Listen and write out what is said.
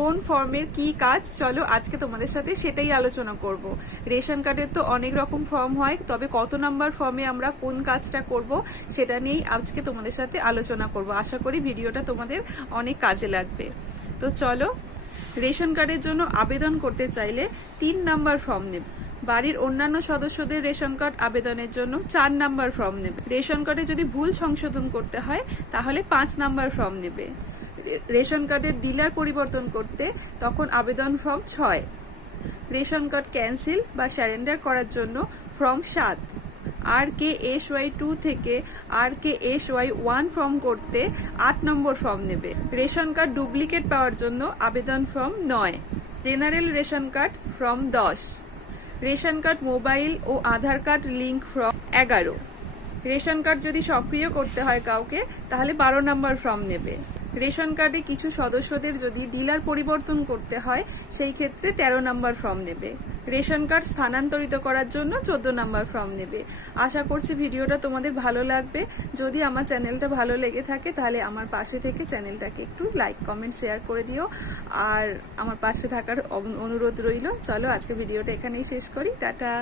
কোন ফর্মের কি কাজ, চলো আজকে তোমাদের সাথে সেটাই আলোচনা করব। রেশন কার্ডের তো অনেক রকম ফর্ম হয়, তবে কত নাম্বার ফর্মে আমরা কোন কাজটা করব সেটা নিয়েই আজকে তোমাদের সাথে আলোচনা করব। আশা করি ভিডিওটা তোমাদের অনেক কাজে লাগবে। তো চলো, রেশন কার্ডের জন্য আবেদন করতে চাইলে 3 নাম্বার ফর্ম নেবে। বাড়ির অন্যান্য সদস্যদের রেশন কার্ড আবেদনের জন্য 4 নাম্বার ফর্ম নেবে। রেশন কার্ডে যদি ভুল সংশোধন করতে হয় তাহলে 5 নাম্বার ফর্ম নেবে। রেশন কার্ডের ডিলার পরিবর্তন করতে তখন আবেদন ফর্ম 6। রেশন কার্ড ক্যান্সেল বা স্যারেন্ডার করার জন্য ফর্ম 7। RKSY2 থেকে RKSY1 ফর্ম করতে 8 নম্বর ফর্ম নেবে। রেশন কার্ড ডুপ্লিকেট পাওয়ার জন্য আবেদন form 9। General ration card form 10। Ration card mobile ও Aadhaar card link form 11। Ration card যদি সক্রিয় করতে হয় কাউকে তাহলে 12 নম্বর ফর্ম নেবে। রেশন কার্ডে কিছু সদস্যদের যদি ডিলার পরিবর্তন করতে হয় সেই ক্ষেত্রে 13 নম্বর ফর্ম নেবে। রেশন কার্ড স্থানান্তরিত করার জন্য 14 নম্বর ফর্ম নেবে। আশা করছি ভিডিওটা তোমাদের ভালো লাগবে। যদি আমার চ্যানেলটা ভালো লেগে থাকে তাহলে আমার পাশে থেকে চ্যানেলটাকে একটু লাইক কমেন্ট শেয়ার করে দিও, আর আমার পাশে থাকার অনুরোধ রইল। চলো আজকে ভিডিওটা এখানেই শেষ করি। টাটা।